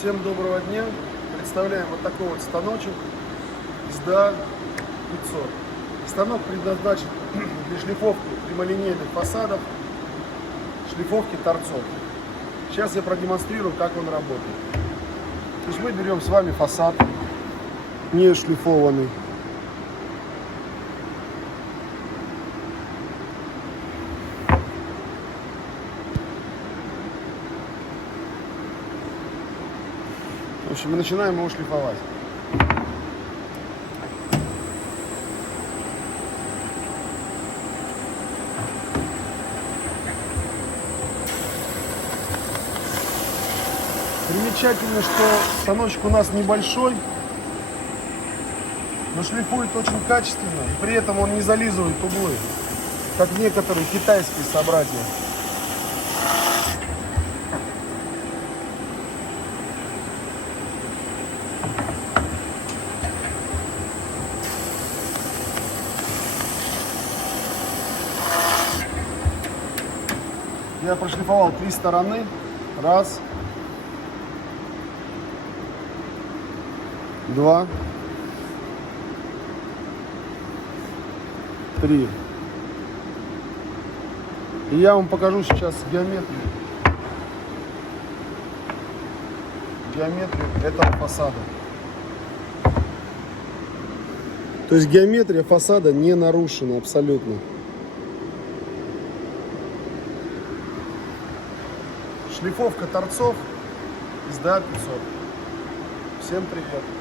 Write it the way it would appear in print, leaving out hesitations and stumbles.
Всем доброго дня! Представляем вот такой вот станочек SDA 500. Станок предназначен для шлифовки прямолинейных фасадов, шлифовки торцов. Сейчас я продемонстрирую, как он работает. То есть мы берем с вами фасад не шлифованный. В общем, мы начинаем его шлифовать. Примечательно, что станочек у нас небольшой, но шлифует очень качественно, и при этом он не зализывает углы, как некоторые китайские собратья. Я прошлифовал 3 стороны. Раз. 2. 3. И я вам покажу сейчас геометрию этого фасада. То есть геометрия фасада не нарушена абсолютно. Шлифовка торцов SDA 500. Всем привет!